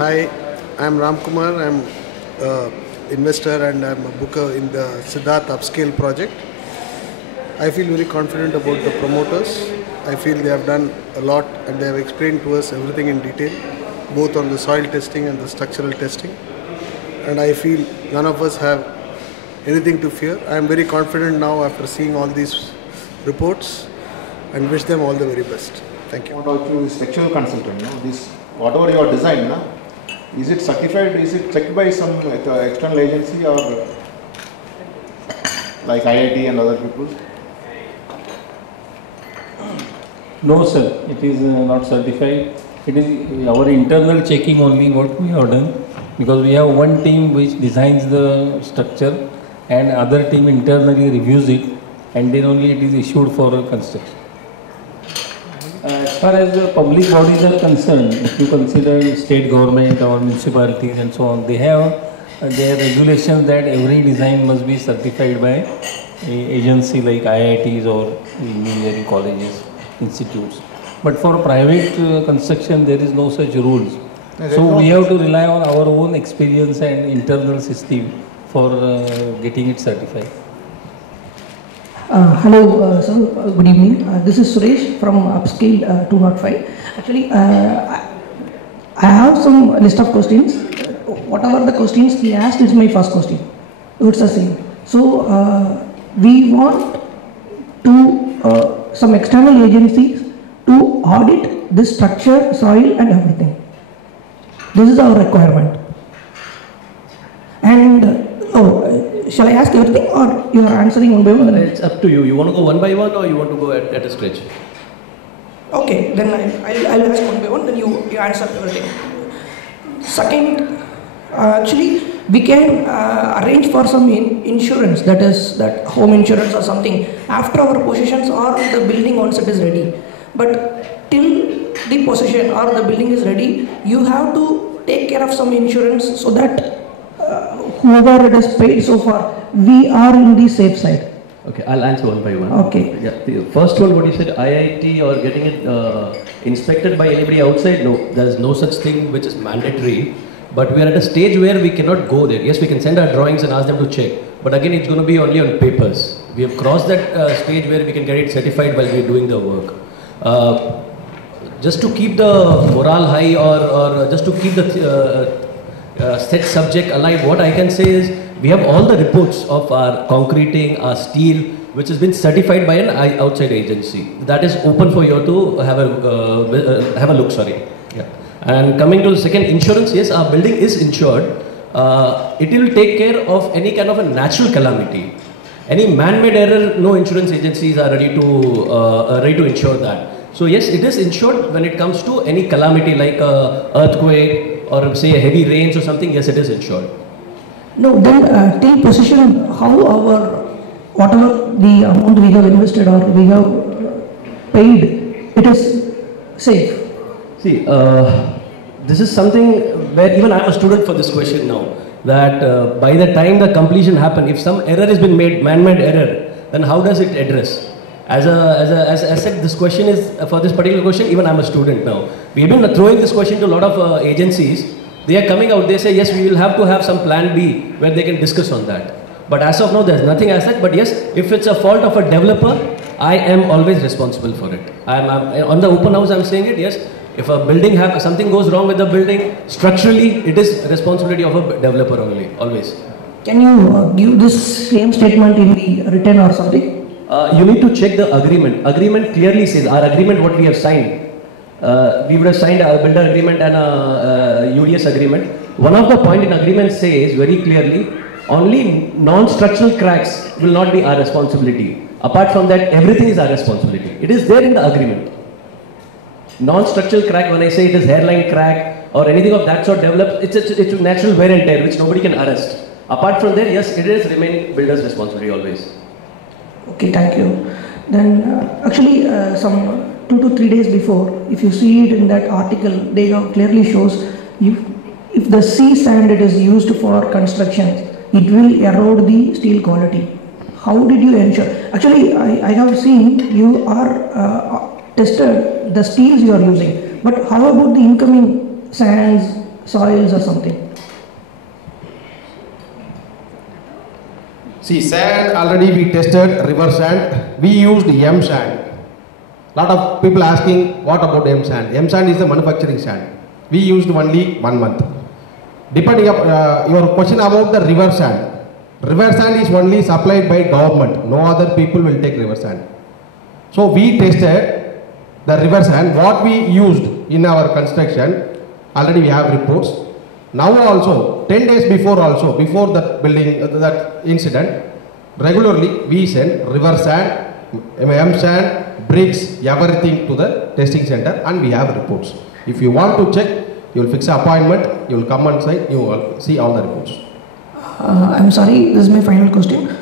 Hi, I'm Ram Kumar. I'm investor and I'm a booker in the Siddharth Upscale project. I feel very confident about the promoters. I feel they have done a lot and they have explained to us everything in detail, both on the soil testing and the structural testing. And I feel none of us have anything to fear. I am very confident now after seeing all these reports and wish them all the very best. Thank you. What about you, structural consultant? No? This whatever your design, no? Is it certified? Is it checked by some external agency or like IIT and other people? No, sir. It is not certified. It is our internal checking only what we have done, because we have one team which designs the structure and other team internally reviews it, and then only it is issued for construction. As far as the public bodies are concerned, if you consider state government or municipalities and so on, they have their regulations that every design must be certified by a agency like IITs or engineering colleges, institutes. But for private construction, there is no such rules. So we have to rely on our own experience and internal system for getting it certified. Hello, sir. Good evening. This is Suresh from Upscale 205. Actually, I have some list of questions. Whatever the questions he asked is my first question. It's the same. So, we want to some external agencies to audit this structure, soil, and everything. This is our requirement. And shall I ask everything or you are answering one by one? It's up to you. You want to go one by one or you want to go at a stretch? Okay, then I'll ask one by one, then you answer everything. Second, actually, we can arrange for some insurance, that is that home insurance or something, after our possessions or the building once it is ready. But till the possession or the building is ready, you have to take care of some insurance so that whoever it is paid so far, we are in the safe side. Okay, I'll answer one by one. Okay. Yeah, the first one, what you said, IIT or getting it inspected by anybody outside, no, there is no such thing which is mandatory. But we are at a stage where we cannot go there. Yes, we can send our drawings and ask them to check. But again, it's going to be only on papers. We have crossed that stage where we can get it certified while we are doing the work. Just to keep the morale high or just to keep the set subject alive, what I can say is we have all the reports of our concreting, our steel, which has been certified by an outside agency. That is open for you to have a look. Sorry. Yeah. And coming to the second, insurance. Yes, our building is insured. It will take care of any kind of a natural calamity. Any man-made error, no insurance agencies are ready to insure that. So yes, it is insured when it comes to any calamity like earthquake or say heavy rains or something. Yes, it is insured. No, then till possession, how our whatever the amount we have invested or we have paid, it is safe. See, this is something where even I am a student for this question now. That by the time the completion happens, if some error has been made, man-made error, then how does it address? As I said, this question is, for this particular question, even I'm a student now. We've been throwing this question to a lot of agencies. They are coming out, they say, yes, we will have to have some plan B where they can discuss on that. But as of now, there's nothing as such. But yes, if it's a fault of a developer, I am always responsible for it. I'm on the open house, I'm saying it, yes. If a building something goes wrong with the building, structurally, it is responsibility of a developer only, always. Can you give this same statement in the written or something? You need to check the agreement. Agreement clearly says, our agreement what we have signed, we would have signed a builder agreement and a UDS agreement. One of the point in agreement says very clearly, only non-structural cracks will not be our responsibility. Apart from that, everything is our responsibility. It is there in the agreement. Non-structural crack, when I say it is hairline crack or anything of that sort develops, it's a natural wear and tear which nobody can arrest. Apart from that, yes, it is remaining builder's responsibility always. Okay, thank you. Then actually some 2 to 3 days before, if you see it in that article, they clearly shows if the sea sand it is used for construction, it will erode the steel quality. How did you ensure? Actually, I have seen you are tested the steels you are using, but how about the incoming sands soils or something? See, sand already we tested river sand. We used M sand. Lot of people asking what about M sand? M sand is the manufacturing sand. We used only 1 month. Depending on your question about the river sand. River sand is only supplied by government. No other people will take river sand. So we tested the river sand. What we used in our construction, already we have reports. Now also, 10 days before also, before that building, that incident, regularly we send river sand, M sand, bricks, everything to the testing center, and we have reports. If you want to check, you will fix an appointment, you will come on site, you will see all the reports. I'm sorry, this is my final question.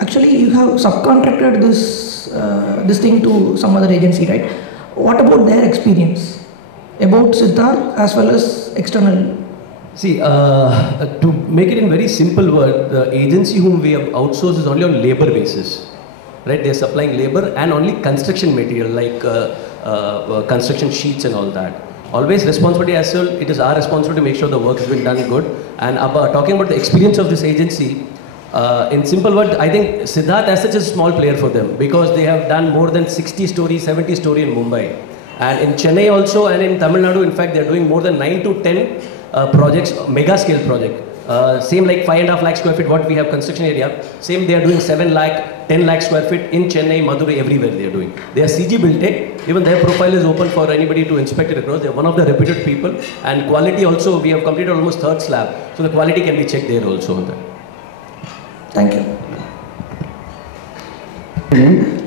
Actually, you have subcontracted this thing to some other agency, right? What about their experience about Siddharth as well as external? See, to make it in very simple word, the agency whom we have outsourced is only on labor basis, right? They are supplying labor and only construction material like construction sheets and all that. Always responsibility as well, it is our responsibility to make sure the work has been done good. And talking about the experience of this agency, in simple words, I think Siddharth as such is a small player for them because they have done more than 60 stories, 70 stories in Mumbai. And in Chennai also and in Tamil Nadu, in fact, they are doing more than 9 to 10 projects, mega scale project. Same like 5.5 lakh square feet what we have construction area, same they are doing 7 lakh, 10 lakh square feet in Chennai, Madurai, everywhere they are doing. They are CG Buildtech, even their profile is open for anybody to inspect it across. They are one of the reputed people, and quality also, we have completed almost third slab, so the quality can be checked there also on that. Thank you.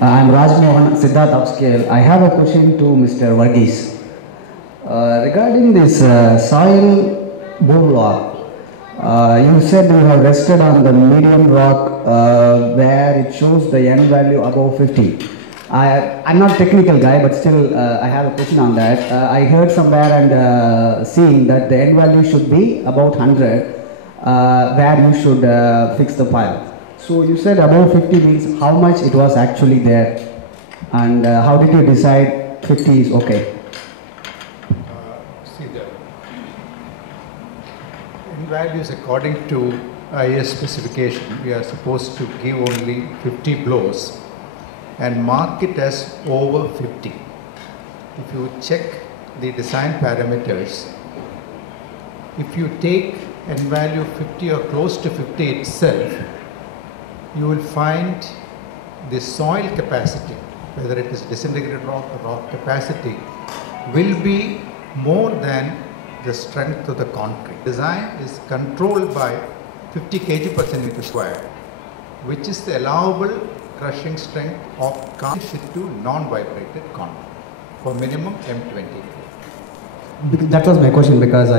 I'm Raj Mohan, Siddharth Upscale. I have a question to Mr. Varghese. Regarding this soil boulevard, you said you have rested on the medium rock where it shows the N value above 50. I'm not a technical guy, but still I have a question on that. I heard somewhere and seen that the N value should be about 100 where you should fix the pile. So you said above 50 means how much it was actually there, and how did you decide 50 is okay? See, the N values according to IS specification, we are supposed to give only 50 blows and mark it as over 50. If you check the design parameters, if you take N value 50 or close to 50 itself, you will find the soil capacity, whether it is disintegrated rock or rock capacity, will be more than the strength of the concrete. Design is controlled by 50 kg per centimeter square, which is the allowable crushing strength of concrete to non-vibrated concrete for minimum M20. That was my question, because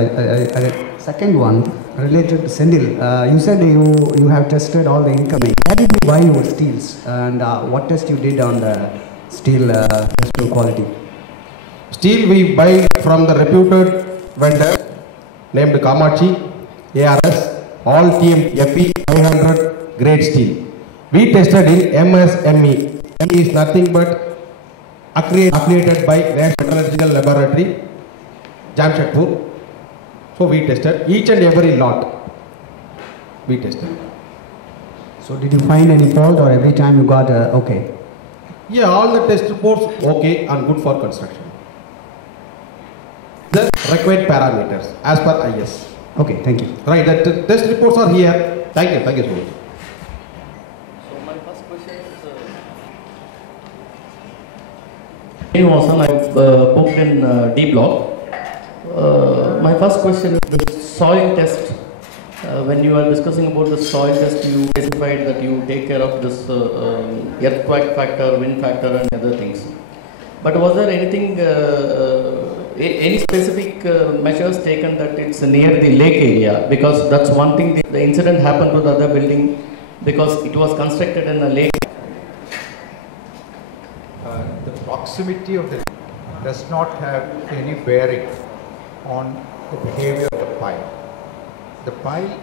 second one related to Sendil. You said you have tested all the incoming. Where did you buy your steels, and what test you did on the steel quality? Steel we buy from the reputed vendor named Kamachi, ARS, all TMFE 500 grade steel. We tested in MSME. ME is nothing but affiliated by National Metallurgical Laboratory, Jamshedpur. So we tested each and every lot. We tested. So did you find any fault, or every time you got okay? Yeah, all the test reports okay and good for construction. The required parameters as per IS. Okay, thank you. Right, the test reports are here. Thank you so much. So my first question is, I've poked in D block. My first question is the soil test. When you are discussing about the soil test, you specified that you take care of this earthquake factor, wind factor and other things. But was there anything, any specific measures taken that it's near the lake area? Because that's one thing, the incident happened to the other building because it was constructed in a lake. The proximity of the lake does not have any bearing on the behavior of the pile. The pile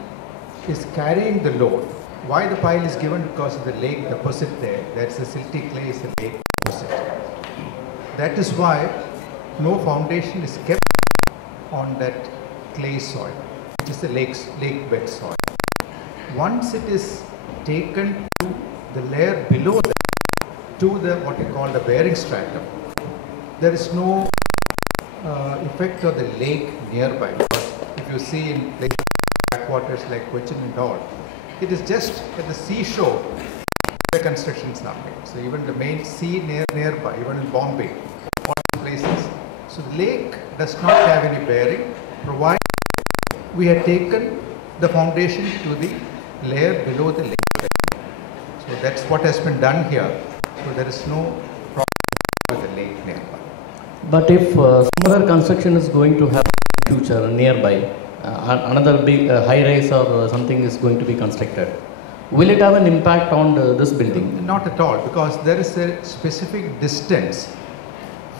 is carrying the load. Why the pile is given? Because of the lake deposit there. That's the silty clay is a lake deposit. That is why no foundation is kept on that clay soil, which is the lake bed soil. Once it is taken to the layer below that, to the what we call the bearing stratum, there is no effect of the lake nearby. Because if you see in backwaters like Cochin and all, it is just at the seashore the constructions are made. So even the main sea nearby, even in Bombay, all places. So the lake does not have any bearing, provided we had taken the foundation to the layer below the lake bed. So that's what has been done here. So there is no problem with the lake nearby. But if some other construction is going to happen in the future nearby, another big high-rise or something is going to be constructed, will it have an impact on this building? Not at all, because there is a specific distance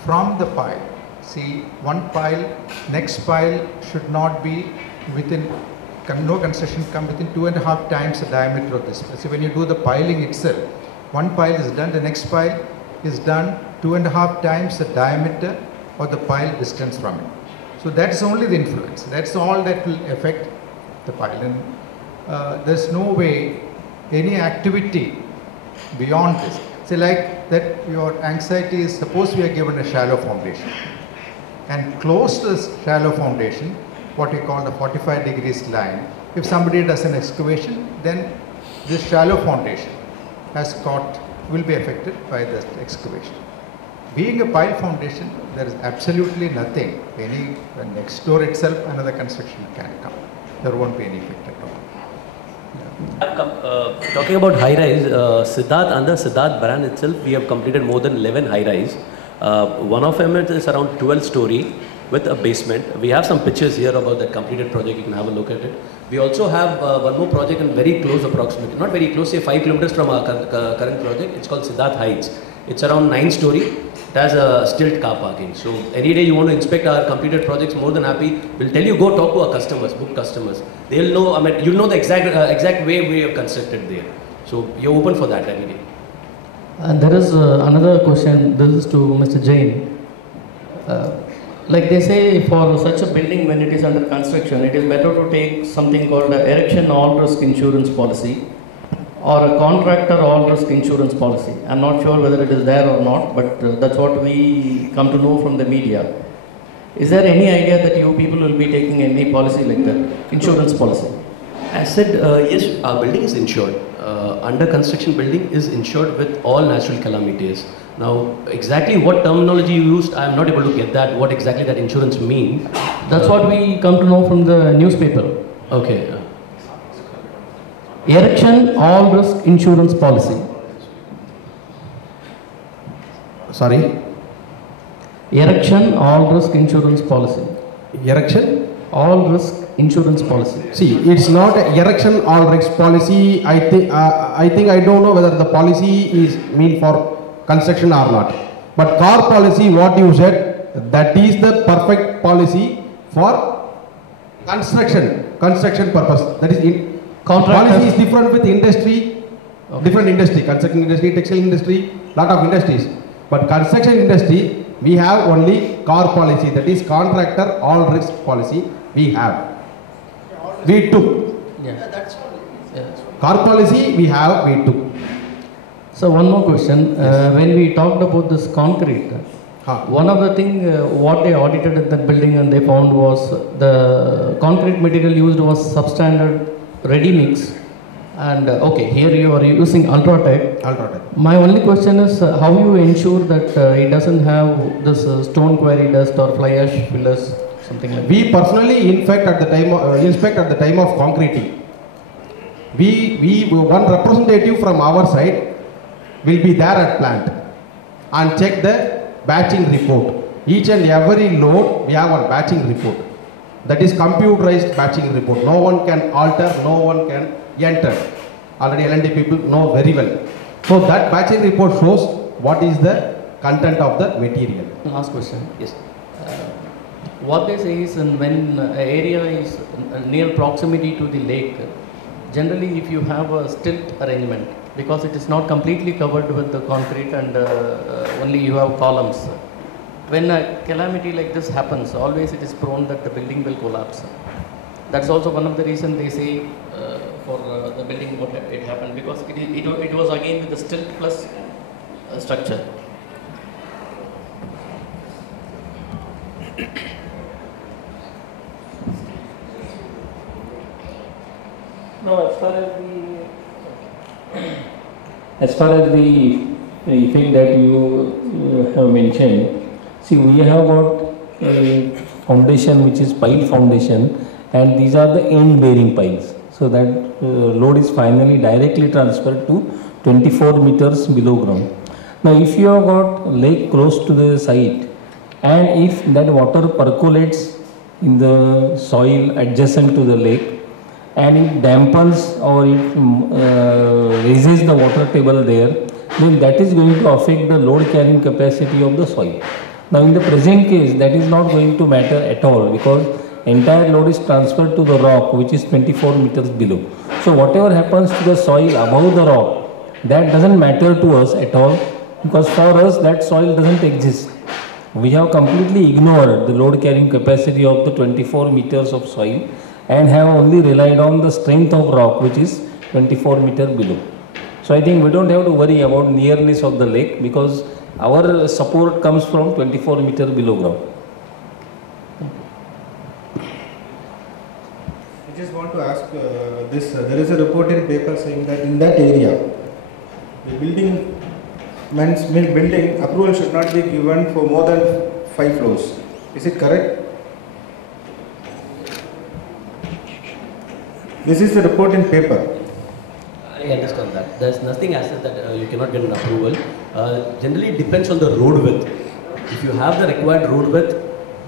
from the pile. See, one pile, next pile should not be within, no construction come within 2.5 times the diameter of this. See, when you do the piling itself, one pile is done, the next pile is done 2.5 times the diameter of the pile distance from it. So that's only the influence. That's all that will affect the pile. And there's no way any activity beyond this. Say like that your anxiety is, suppose we are given a shallow foundation and close to this shallow foundation, what we call the 45 degrees line, if somebody does an excavation, then this shallow foundation will be affected by this excavation. Being a pile foundation, there is absolutely nothing. Next door itself, another construction can come. There won't be any effect at all. Talking about high-rise, under Siddharth brand itself, we have completed more than 11 high-rise. One of them is around 12-story with a basement. We have some pictures here about that completed project. You can have a look at it. We also have one more project in very close proximity, not very close, say 5 kilometers from our current project. It's called Siddharth Heights. It's around 9-story. It has a stilt car parking. So any day you want to inspect our completed projects, more than happy. We'll tell you, go talk to our customers, book customers. They'll know, you'll know the exact way we have constructed there. So you're open for that any day. And there is another question, this is to Mr. Jain. Like they say, for such a building when it is under construction, it is better to take something called a erection all-risk insurance policy or a contractor all-risk insurance policy. I'm not sure whether it is there or not, but that's what we come to know from the media. Is there any idea that you people will be taking any policy like that, insurance policy? I said, yes, our building is insured. Under construction building is insured with all natural calamities. Now, exactly what terminology you used, I am not able to get that, what exactly that insurance mean. That's what we come to know from the newspaper. Okay. Erection all-risk insurance policy. Sorry? Erection all-risk insurance policy. Erection? All-risk insurance policy. See, it's not erection all-risk policy. I think I don't know whether the policy is mean for construction or not. But car policy, what you said, that is the perfect policy for construction purpose. That is policy is different with industry, different industry, construction industry, textile industry, lot of industries. But construction industry, we have only car policy, that is contractor all risk policy we have. We took. Yeah, that's all. Yeah. Car policy we have, we took. So one more question. Yes. When we talked about this concrete, one of the things what they audited at that building and they found was the concrete material used was substandard ready mix. And okay, here you are using Ultratech. Ultratech. My only question is how you ensure that it doesn't have this stone quarry dust or fly ash fillers, something like that? We personally inspect at the time of concreting. We one representative from our side will be there at plant and check the batching report. Each and every load we have one batching report. That is computerized batching report. No one can alter, no one can enter. Already L&D people know very well. So that batching report shows what is the content of the material. Last question. Yes. What they say is when an area is near proximity to the lake, generally if you have a stilt arrangement, because it is not completely covered with the concrete and only you have columns, when a calamity like this happens, always it is prone that the building will collapse. That's also one of the reasons they say for the building what it happened, because it was again with the stilt plus structure. No, as far as the effect that you have mentioned, see, we have got a foundation which is pile foundation, and these are the end bearing piles. So that load is finally directly transferred to 24 meters below ground. Now, if you have got lake close to the site, and if that water percolates in the soil adjacent to the lake, and it dampens or it raises the water table there, then that is going to affect the load carrying capacity of the soil. Now, in the present case, that is not going to matter at all, because entire load is transferred to the rock, which is 24 meters below. So whatever happens to the soil above the rock, that doesn't matter to us at all, because for us that soil doesn't exist. We have completely ignored the load carrying capacity of the 24 meters of soil and have only relied on the strength of rock, which is 24 meters below. So I think we don't have to worry about nearness of the lake, because our support comes from 24 meters below ground. I just want to ask this. There is a report in paper saying that in that area, the building approval should not be given for more than 5 floors. Is it correct? This is the report in paper. I understand that. There's nothing as such that you cannot get an approval. Generally, it depends on the road width. If you have the required road width,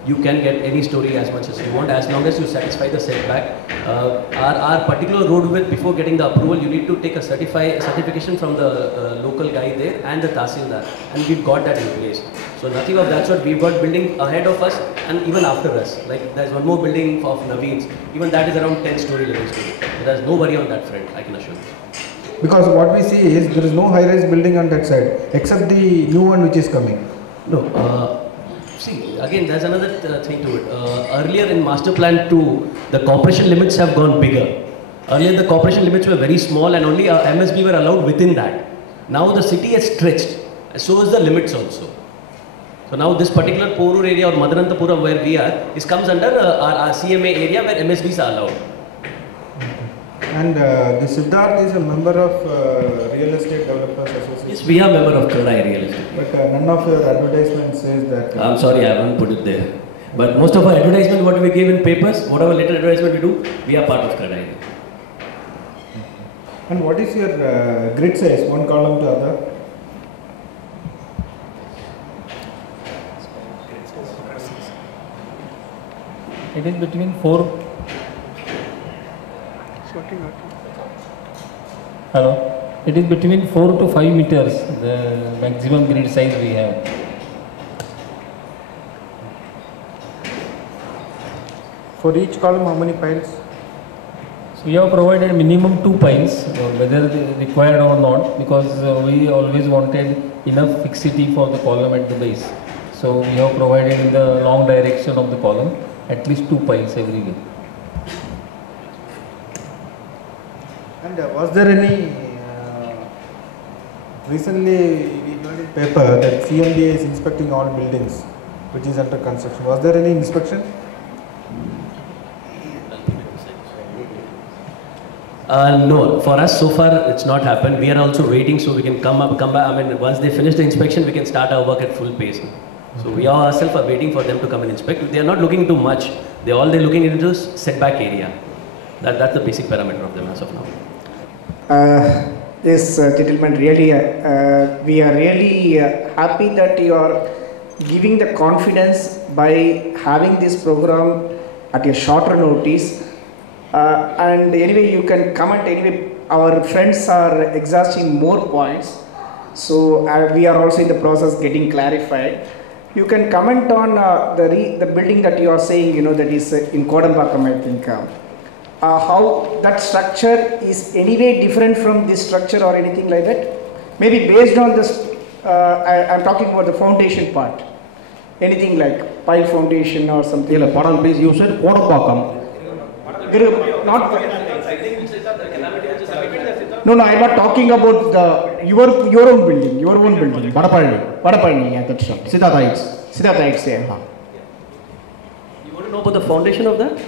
you can get any story as much as you want, as long as you satisfy the setback. Our particular road width, before getting the approval, you need to take a certification from the local guy there and the Tahsildar, and we've got that in place. So nothing of that sort. We've got building ahead of us and even after us. Like there's one more building of Naveen's, even that is around 10-story, 11-story. So there's no worry on that front, I can assure you. Because what we see is there is no high-rise building on that side, except the new one which is coming. No. See, again, there's another thing to it. Earlier in Master Plan 2, the corporation limits have gone bigger. Earlier, the corporation limits were very small and only MSB were allowed within that. Now, the city has stretched. So is the limits also. So now, this particular Porur area or Madanantapuram where we are, comes under our CMA area where MSBs are allowed. And the Siddharth is a member of Real Estate Developers Association. Yes, we are member of CREDAI Real Estate. But none of your advertisements says that. I'm sorry, I haven't put it there. But most of our advertisement, what we give in papers, whatever little advertisement we do, we are part of CREDAI. And what is your grid size, one column to other? It is between 4. Hello? It is between 4 to 5 meters, the maximum grid size we have. For each column, how many piles? So we have provided minimum 2 piles, whether required or not, because we always wanted enough fixity for the column at the base. So we have provided in the long direction of the column at least 2 piles every way. And was there any, recently we heard in paper that CMDA is inspecting all buildings which is under construction. Was there any inspection? No, for us so far it's not happened. We are also waiting so we can come back. I mean, once they finish the inspection, we can start our work at full pace. So we ourselves are waiting for them to come and inspect. They are not looking into much. They're looking into is setback area. That's the basic parameter of them as of now. Yes, gentlemen, really, we are really happy that you are giving the confidence by having this program at a shorter notice. And anyway, you can comment. Anyway, our friends are exhausting more points. So we are also in the process getting clarified. You can comment on the building that you are saying, that is in Kodambakam, I think. How that structure is anyway different from this structure or anything like that? Maybe based on this, I'm talking about the foundation part. anything like pile foundation or something? Pardon please, you said Kodapakam. Not. No, I'm not talking about your own building, Vadapalli, yeah, that's right. Siddhartha Heights, yeah. You want to know about the foundation of that?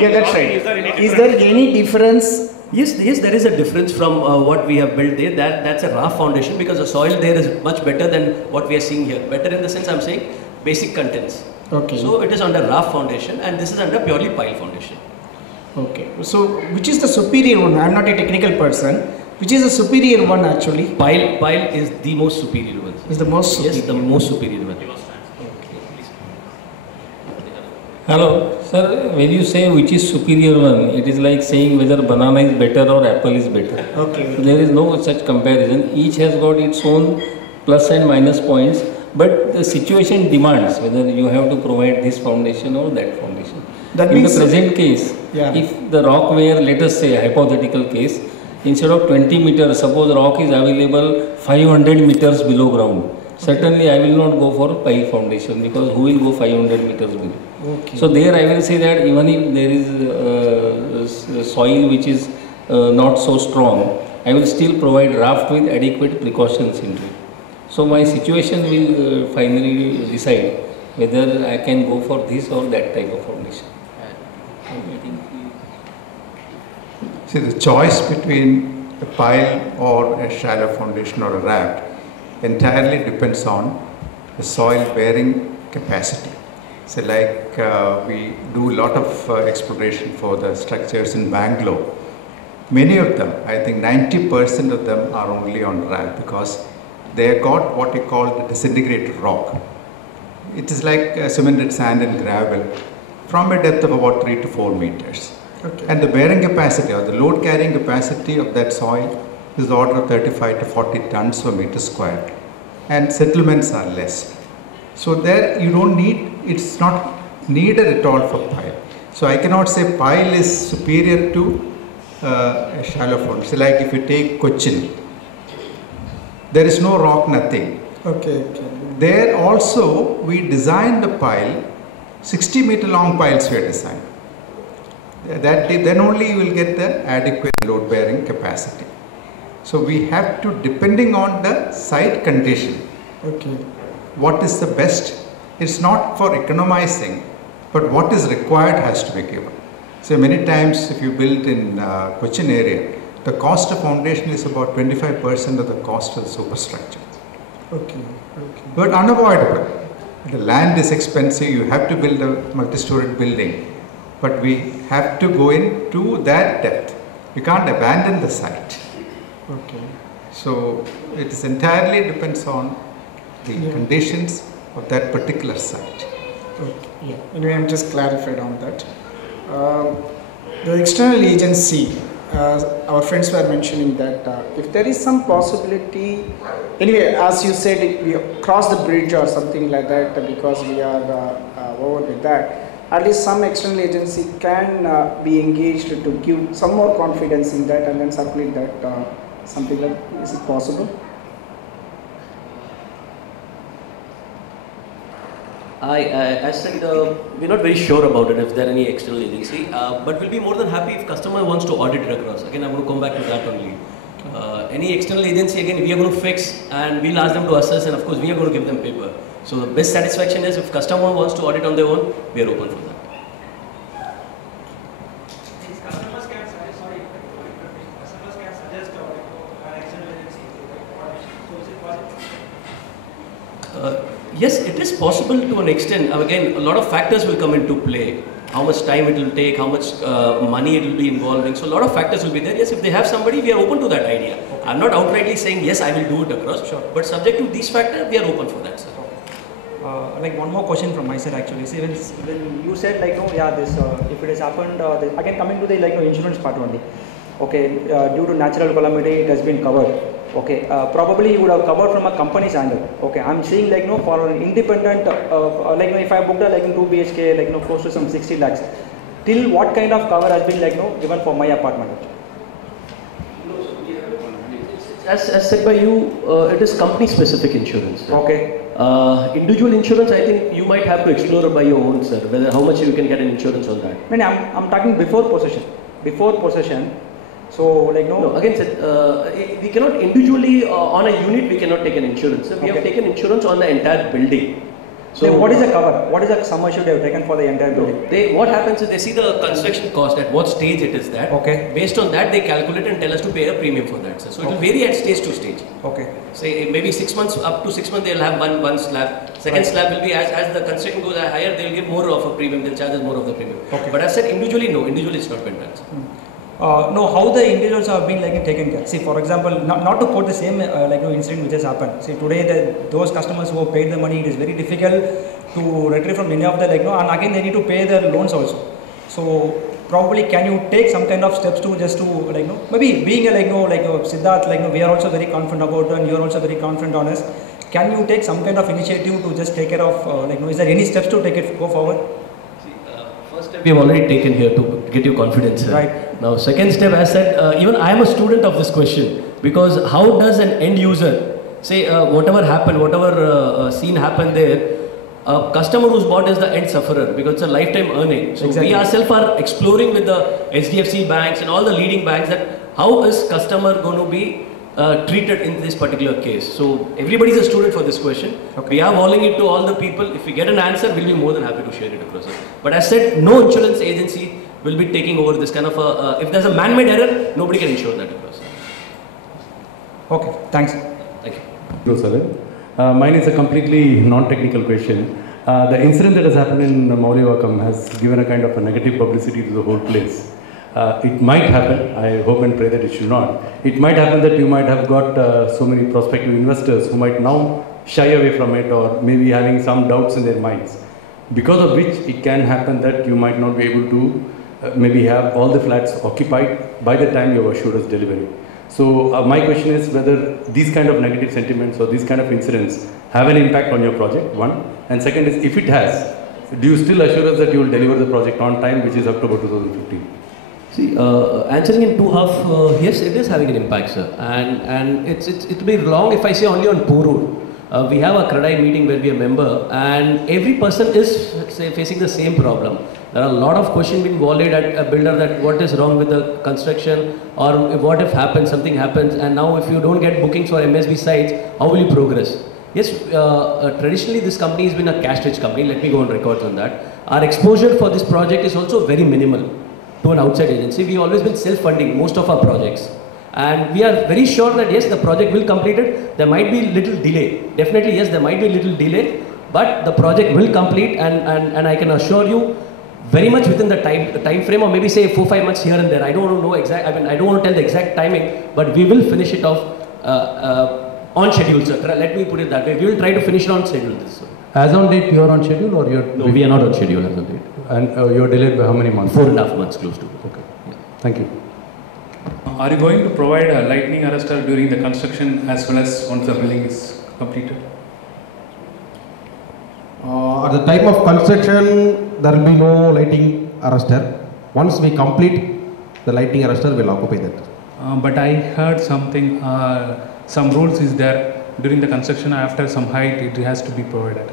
Yeah, that's right. Is there any difference? Yes, there is a difference from what we have built there. That's a raft foundation because the soil there is much better than what we are seeing here. Better in the sense I'm saying basic contents. Okay. So it is under raft foundation and this is under purely pile foundation. Okay. So which is the superior one? I'm not a technical person. Which is the superior one actually? Pile is the most superior one. Is the most superior? Yes, the most superior one. Hello, sir. When you say which is superior one, it is like saying whether banana is better or apple is better. Okay. So there is no such comparison. Each has got its own plus and minus points, but the situation demands whether you have to provide this foundation or that foundation. That in means the present case, yeah. if the rock were, let us say, a hypothetical case, instead of 20 meters, suppose rock is available 500 meters below ground. Certainly, I will not go for pile foundation because who will go 500 meters below? Okay. So there I will say that even if there is soil which is not so strong, I will still provide raft with adequate precautions into it. So my situation will finally decide whether I can go for this or that type of foundation. See, the choice between a pile or a shallow foundation or a raft entirely depends on the soil bearing capacity. So like we do a lot of exploration for the structures in Bangalore. Many of them, I think 90% of them are only on raft because they have got what we call the disintegrated rock. It is like cemented sand and gravel from a depth of about 3 to 4 meters. Okay. And the bearing capacity or the load carrying capacity of that soil is the order of 35 to 40 tons per meter square. And settlements are less. So there you don't need, it's not needed at all for pile. So I cannot say pile is superior to a shallow foundation. So like if you take Cochin, there is no rock, nothing. Okay. There also we designed the pile, 60 meter long piles we are designed. Then only you will get the adequate load bearing capacity. So we have to, depending on the site condition, Okay. what is the best. It's not for economizing, but what is required has to be given. So many times if you build in Cochin area, the cost of foundation is about 25% of the cost of the superstructure. Okay. But unavoidable. The land is expensive, you have to build a multi-storied building, but we have to go into that depth. We can't abandon the site. Okay. So it is entirely depends on the conditions of that particular site. Okay. Yeah. Anyway, I'm just clarified on that. The external agency, our friends were mentioning that if there is some possibility, anyway, as you said, we cross the bridge or something like that because we are over with that. At least some external agency can be engaged to give some more confidence in that and then circulate that something like, is it possible? I said we're not very sure about it if there are any external agency, but we'll be more than happy if customer wants to audit it across. Again, I'm going to come back to that only. Any external agency, again, we are going to fix and we'll ask them to assess, and of course we are going to give them paper. So the best satisfaction is if customer wants to audit on their own, we are open for that. Yes, it is possible to an extent. Again, a lot of factors will come into play. How much time it will take, how much money it will be involving. So a lot of factors will be there. Yes, if they have somebody, we are open to that idea. Okay. I'm not outrightly saying, yes, I will do it across. Sure. But subject to these factors, we are open for that, sir. Like one more question from my side actually. See, when you said like, no, yeah, this, if it has happened, again coming to the like insurance part only. Okay, due to natural calamity, it has been covered. Okay, probably you would have covered from a company's angle. Okay, I'm saying like no, for an independent, like no, if I booked a like 2 BHK, like no, close to some 60 lakhs, till what kind of cover has been like no, given for my apartment? As said by you, it is company specific insurance. Okay. Individual insurance, I think you might have to explore by your own, sir, whether how much you can get an insurance on that. I mean, I'm talking before possession. Before possession. So, like, no. No, again, sir, we cannot individually, on a unit, we cannot take an insurance. So we have taken insurance on the entire building. So, then what is the cover? What is the sum assured they have taken for the entire building? What happens is they see the construction cost, at what stage it is that. Okay. Based on that, they calculate and tell us to pay a premium for that, sir. So it will vary at stage to stage. Okay. Say maybe 6 months, up to 6 months, they'll have one slab. Second slab will be as the construction goes higher, they'll give more of a premium, they'll charge us more of the premium. Okay. But I've said individually, no, individually it's not been done. No, how the individuals have been like taken care. See, for example, not to quote the same incident which has happened. See, today those customers who have paid the money, it is very difficult to retrieve from any of the and again they need to pay their loans also. So probably can you take some kind of steps to just to maybe being a Siddharth, we are also very confident about and you are also very confident on us. Can you take some kind of initiative to just take care of is there any steps to go forward? First step we have already taken here to get your confidence. Right. Now second step, as said, even I am a student of this question, because how does an end user say whatever happened, whatever scene happened there, a customer who's bought is the end sufferer because it's a lifetime earning. So we ourselves are exploring with the HDFC banks and all the leading banks that how is customer going to be treated in this particular case. So everybody is a student for this question. Okay. We are walling it to all the people. If we get an answer, we'll be more than happy to share it across. But as said, no insurance agency will be taking over this kind of if there's a man-made error, nobody can insure that across. Okay, thanks. Thank you. Hello, Salil. Mine is a completely non-technical question. The incident that has happened in Mauliavakam has given a kind of a negative publicity to the whole place. It might happen, I hope and pray that it should not. It might happen that you might have got so many prospective investors who might now shy away from it or maybe having some doubts in their minds. Because of which it can happen that you might not be able to maybe have all the flats occupied by the time you have assured us delivery. So my question is whether these kind of negative sentiments or these kind of incidents have an impact on your project, one. And second is, if it has, do you still assure us that you will deliver the project on time, which is October 2015? See, answering in two half, yes, it is having an impact, sir. And it will be wrong if I say only on Porur. We have a CREDAI meeting where we are a member, and every person is facing the same problem. There are a lot of questions being volleyed at a builder that what is wrong with the construction, or what if something happens, and now if you don't get bookings for MSB sites, how will you progress? Yes, traditionally this company has been a cash-rich company. Let me go on record on that. Our exposure for this project is also very minimal to an outside agency. We've always been self-funding most of our projects. And we are very sure that yes, the project will complete it. There might be little delay. Definitely yes, there might be little delay, but the project will complete, and I can assure you very much within the time frame, or maybe say 4-5 months here and there. I don't know exact, I don't want to tell the exact timing, but we will finish it off on schedule, sir. Let me put it that way. We will try to finish it on schedule this. Sir. As on date, you are on schedule or you're... No, we are not on schedule as on date. And you're delayed by how many months? 4.5 months close to. Okay. Yeah. Thank you. Are you going to provide a lightning arrestor during the construction as well as once the building is completed? At the time of construction, there will be no lighting arrestor. Once we complete, the lighting arrestor will occupy that. But I heard something, some rules is there during the construction after some height it has to be provided.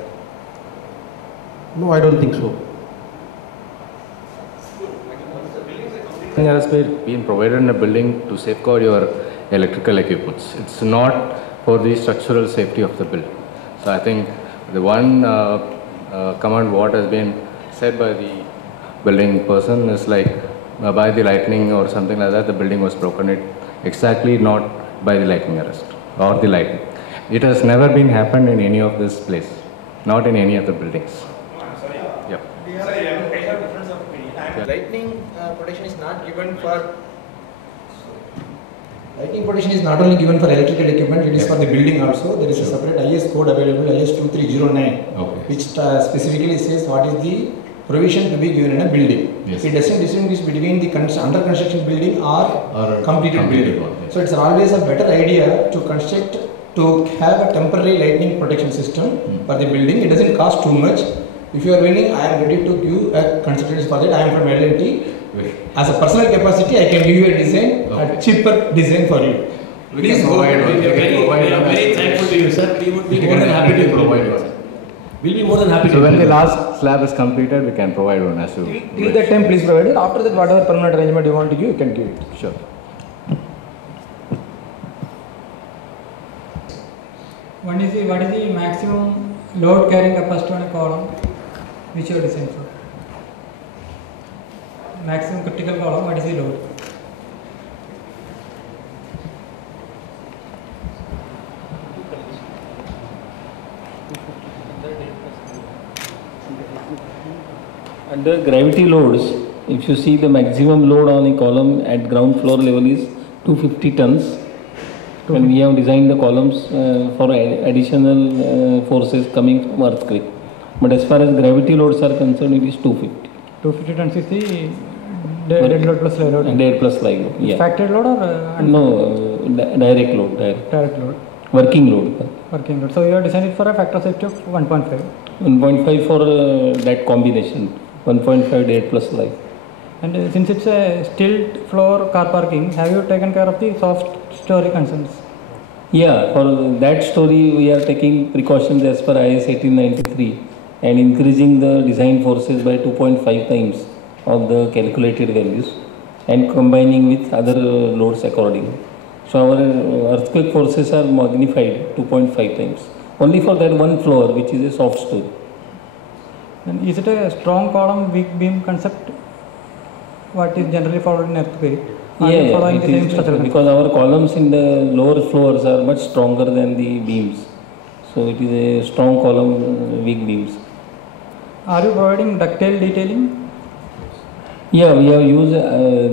No, I don't think so. Has been provided in a building to safeguard your electrical equipments. It's not for the structural safety of the building. So I think the one command what has been said by the building person is like by the lightning or something like that, the building was broken. It exactly not by the lightning arrest or the lightning. It has never been happened in any of this place, not in any of the buildings. Yep. Lightning protection is not given for. Lightning protection is not only given for electrical equipment; it is for the building also. There is a separate IS code available, IS 2309, which specifically says what is the provision to be given in a building. It doesn't distinguish between the under construction building or completed building. So it's always a better idea to construct, to have a temporary lightning protection system for the building. It doesn't cost too much. If you are willing, I am ready to give a consultancy for that. I am from L&T. As a personal capacity, I can give you a design, a cheaper design for you. Please go ahead. We are very thankful to you, sir. We would be more than happy to provide one. We'll be more than happy to. So when the last slab is completed, we can provide one as you. Till that time, please provide it. After that, whatever permanent arrangement you want to give, you can give it. Sure. What is the maximum load carrying capacity on a column which you are designed for? Maximum critical column, what is the load? Under gravity loads, if you see the maximum load on a column at ground floor level is 250 tons. When we have designed the columns for additional forces coming from earthquake. But as far as gravity loads are concerned, it is 250. 250 tons is the dead load plus live load? Dead plus live load, yeah. Factored load or? No, direct load. Direct load. Working load. Working load. So you are designed it for a factor of safety of 1.5? 1.5 for that combination. 1.5 dead plus live. And since it's a stilt floor car parking, have you taken care of the soft story concerns? Yeah, for that story we are taking precautions as per IS 1893 and increasing the design forces by 2.5 times of the calculated values and combining with other loads accordingly. So our earthquake forces are magnified 2.5 times only for that one floor, which is a soft story. And is it a strong column weak beam concept? What is generally followed in earthquake? Yeah, it is because our columns in the lower floors are much stronger than the beams. So it is a strong column, weak beams. Are you providing ductile detailing? Yeah, we have used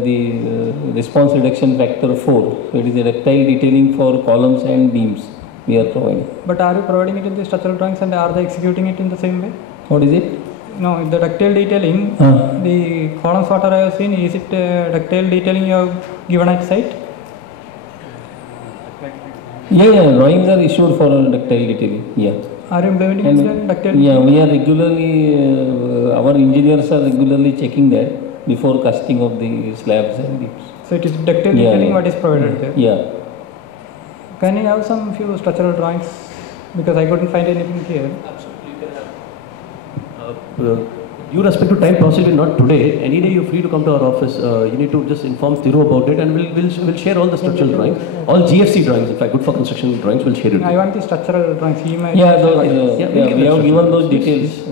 the response reduction factor 4. So it is a ductile detailing for columns and beams we are providing. But are you providing it in the structural drawings and are they executing it in the same way? What is it? No, the ductile detailing, the columns what I have seen, is it ductile detailing you have given at site? Yeah, drawings are issued for ductile detailing, yeah. Are you implementing ductile? Yeah, we are regularly, our engineers are regularly checking that before casting of the slabs and beams. So it is ductile detailing what is provided there? Yeah. Can you have some few structural drawings? Because I couldn't find anything here. Due respect to time, possibly not today. Any day you're free to come to our office. You need to just inform Thiru about it, and we'll share all the structural drawings, all GFC drawings. In fact, good for construction drawings. We'll share it. I want the structural drawings. We have given those details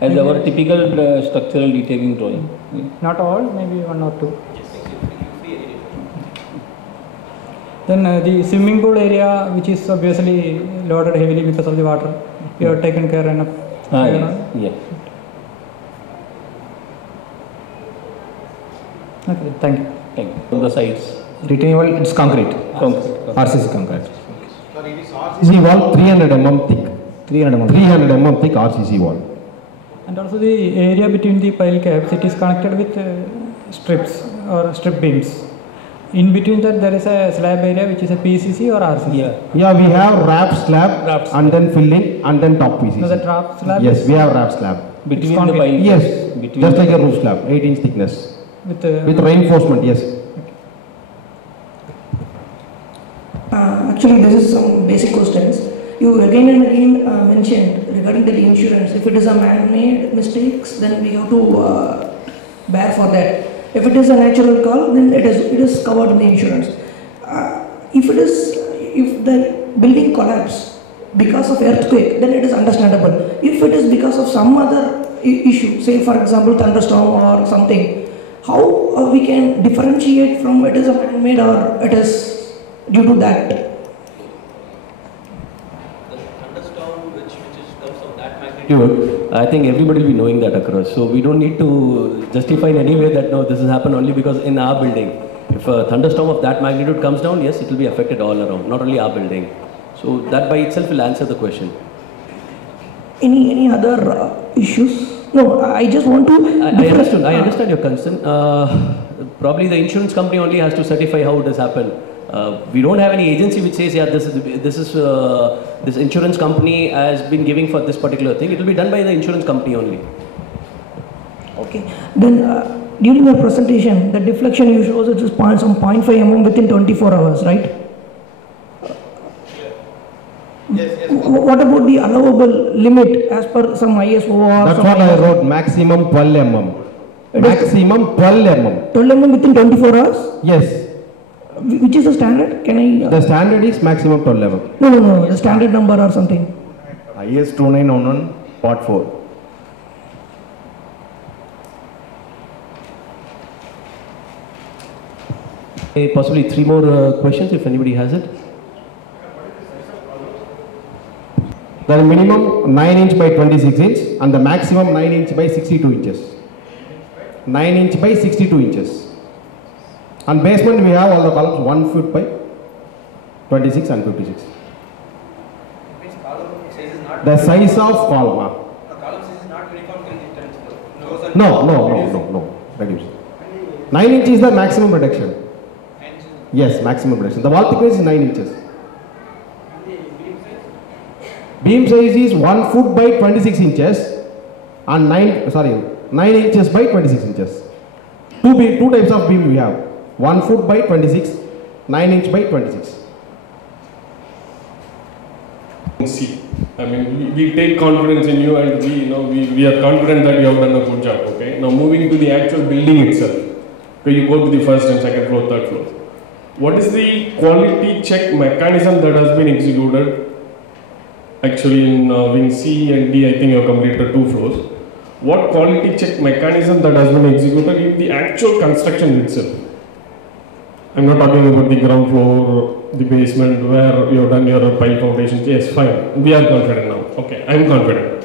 as our typical structural detailing drawing. Not all, maybe one or two. Then the swimming pool area, which is obviously loaded heavily because of the water, you have taken care enough. Yeah. Okay, thank you. Thank you. On the sides. Retaining wall, it's concrete. RCC concrete. RCC wall 300 mm thick. 300 mm thick RCC wall. And also the area between the pile caps, it is connected with strips or strip beams. In between that there is a slab area which is a PCC or RCC? Yeah, we have wrap slab and then filling and then top PCC. So that wrap slab? Yes, we have wrap slab. Between the pile? Yes, just like a roof slab, 8 inch thickness. With reinforcement, yes. Actually, this is some basic questions. You again and again mentioned regarding the insurance. If it is a man-made mistakes, then we have to bear for that. If it is a natural call, then it is covered in the insurance. If the building collapse because of earthquake, then it is understandable. If it is because of some other issue, say for example thunderstorm or something, how we can differentiate from it is a man-made or it is due to that? I think everybody will be knowing that across. So we don't need to justify in any way that no, this has happened only because in our building. If a thunderstorm of that magnitude comes down, yes, it will be affected all around, not only our building. So that by itself will answer the question. Any other issues? No, I just want to... I understand your concern. Probably the insurance company only has to certify how it has happened. We don't have any agency which says, yeah, this insurance company has been giving for this particular thing. It will be done by the insurance company only. Okay. Then during your presentation, the deflection you showed it is 0.5 mm within 24 hours, right? what about the allowable limit as per some ISO or That's some what I wrote, maximum 12 mm. Maximum 12 mm. 12 mm within 24 hours? Yes. Which is the standard? Can I? The standard is maximum 12 mm. No. The standard number or something. IS 2911 part 4. Possibly 3 more questions if anybody has it. The minimum 9 inch by 26 inch and the maximum 9 inch by 62 inches. 9 inch by 62 inches. On basement we have all the columns 1 foot by 26 and 56. The size of column. The column size is not uniform in No. Reduce. 9 inch is the maximum reduction. Yes, maximum reduction. The wall thickness is 9 inches. Beam size is 1 foot by 26 inches and 9 inches by 26 inches. Two types of beam we have. 1 foot by 26, 9 inch by 26. See, I mean, we take confidence in you, and we are confident that you have done a good job. Okay. Now moving to the actual building itself, where you go to the first and second floor, third floor. What is the quality check mechanism that has been executed? Actually, in wing C and D, I think you have completed 2 floors. What quality check mechanism that has been executed in the actual construction itself? I'm not talking about the ground floor, the basement where you have done your pile foundations. Yes, fine. We are confident now. Okay, I'm confident.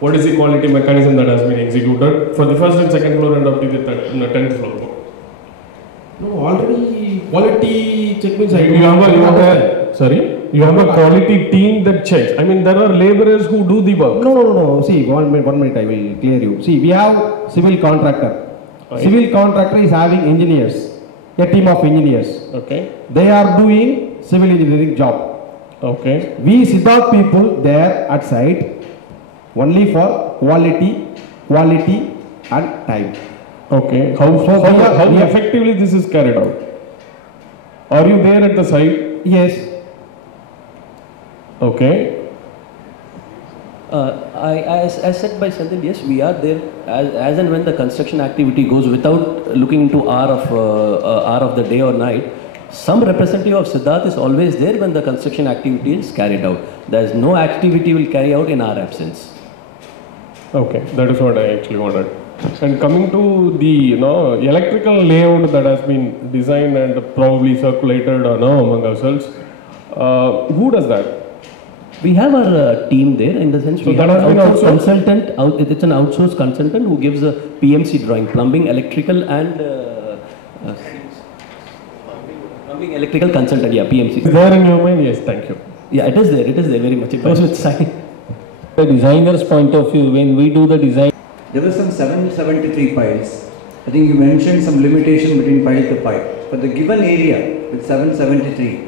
What is the quality mechanism that has been executed for the first and second floor and up to the 10th floor? No, already quality check means you have a quality team that checks. I mean, there are laborers who do the work. No. See, one minute, I will clear you. See, we have civil contractor. Right. Civil contractor is having engineers, a team of engineers. Okay. They are doing civil engineering job. Okay. We Siddharth people there at site only for quality and time. Okay. How effectively this is carried out? Are you there at the site? Yes. Okay. As said by Sandil, yes, we are there as and when the construction activity goes without looking into hour of the day or night. Some representative of Siddharth is always there when the construction activity is carried out. There is no activity will carry out in our absence. Okay, that is what I actually wanted. And coming to the electrical layout that has been designed and probably circulated among ourselves, who does that? We have our team there in the sense we have an outsourced consultant. It's an outsourced consultant who gives a PMC drawing, plumbing, electrical, and plumbing, electrical consultant. Yeah, PMC. Is there in your mind? Yes, thank you. Yeah, it is there. It is there very much. It goes with sign. The designer's point of view, when we do the design. There were some 773 piles. I think you mentioned some limitation between pile to pile. For the given area with 773,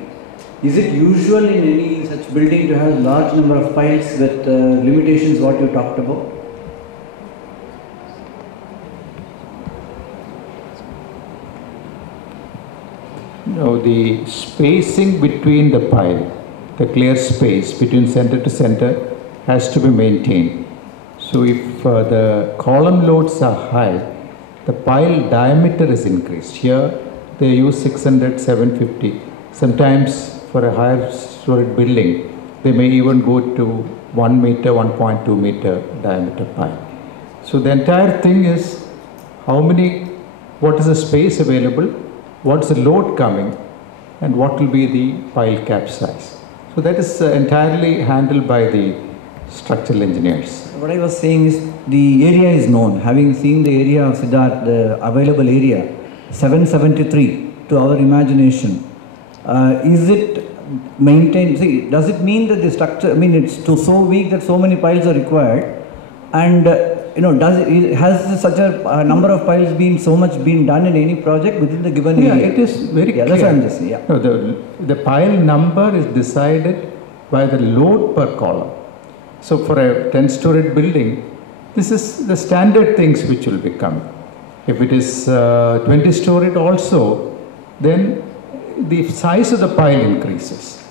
is it usual in any such building to have large number of piles with limitations what you talked about? No, the spacing between the pile, the clear space between center to center has to be maintained. So if the column loads are high, the pile diameter is increased. Here they use 600, 750. Sometimes for a higher storied building, they may even go to 1 meter, 1.2 meter diameter pile. So the entire thing is what is the space available, what's the load coming, and what will be the pile cap size. So that is entirely handled by the structural engineers. What I was saying is the area is known. Having seen the area of Siddharth, the available area, 773 to our imagination, is it maintained? See, does it mean that the structure, it's so weak that so many piles are required? And has such a number of piles been done in any project within the given area? Yeah, it is very clear. That's what I'm just saying. Yeah. No, the pile number is decided by the load per column. So for a 10-storied building, this is the standard things which will be coming. If it is 20-storied also, then the size of the pile increases.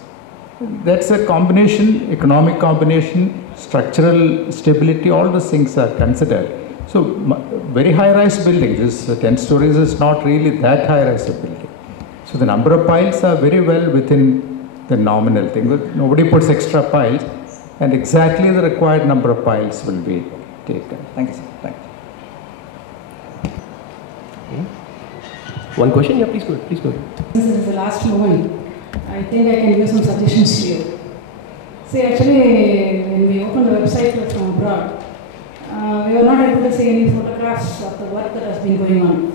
That's a combination, economic combination, structural stability, all those things are considered. So very high-rise buildings, this 10 stories is not really that high-rise building. So the number of piles are very well within the nominal thing. Nobody puts extra piles, and exactly the required number of piles will be taken. Thank you, sir. Thank you. One question? Yeah, please go ahead. Please go ahead. This is the last moment. I think I can give some suggestions to you. See, actually, when we opened the website from abroad, we were not able to see any photographs of the work that has been going on.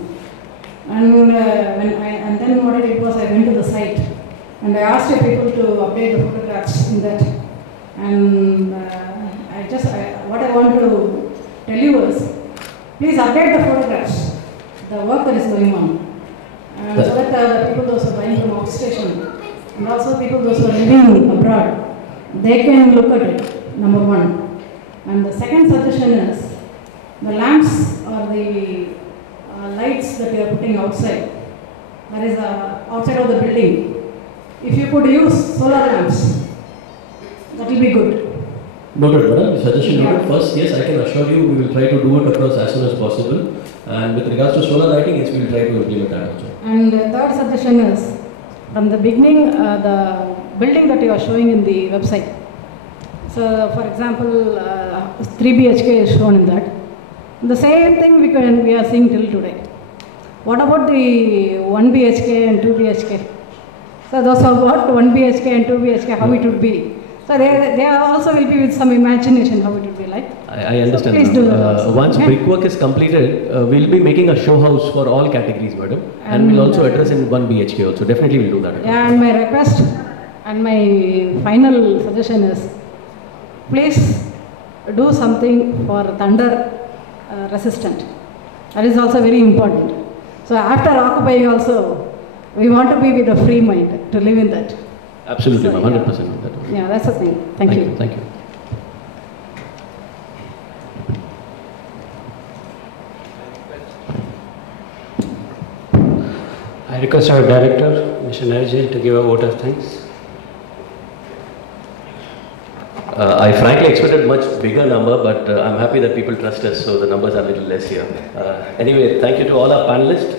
And then what I did was I went to the site and I asked the people to update the photographs in that. And what I want to tell you is, please update the photographs, the work that is going on. And so that the people those who are buying from outstation and also people those who are living abroad, they can look at it, number one. And the second suggestion is, the lamps or the lights that you are putting outside, that is outside of the building, if you could use solar lamps, that will be good. Noted, madam. Suggestion noted. First, yes, I can assure you we will try to do it across as soon as possible. And with regards to solar lighting, yes, we will try to implement that also. And the third suggestion is, from the beginning, the building that you are showing in the website. So, for example, 3 BHK is shown in that. The same thing we are seeing till today. What about the 1 BHK and 2 BHK? So those who got 1 BHK and 2 BHK, how it would be? So they also will be with some imagination how it would be like. I understand. So please do that. Once brickwork is completed, we'll be making a show house for all categories, madam. And we'll also address in 1 BHK also. Definitely we'll do that. Yeah, and my request and my final suggestion is, please do something for thunder resistant. That is also very important. So after occupying also, we want to be with a free mind to live in that. Absolutely, So, 100%. Yeah, that's the thing. Thank you. Thank you. I request our director, Mr. Narjan, to give a vote of thanks. I frankly expected much bigger number, but I'm happy that people trust us, so the numbers are a little less here. Anyway, thank you to all our panelists,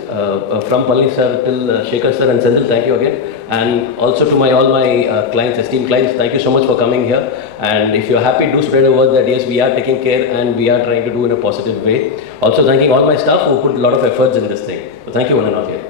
from Palani sir till Shekhar sir and Senthil, thank you again. And also to all my clients, esteemed clients, thank you so much for coming here. And if you're happy, do spread the word that yes, we are taking care and we are trying to do in a positive way. Also thanking all my staff who put a lot of efforts in this thing. So thank you one and all here.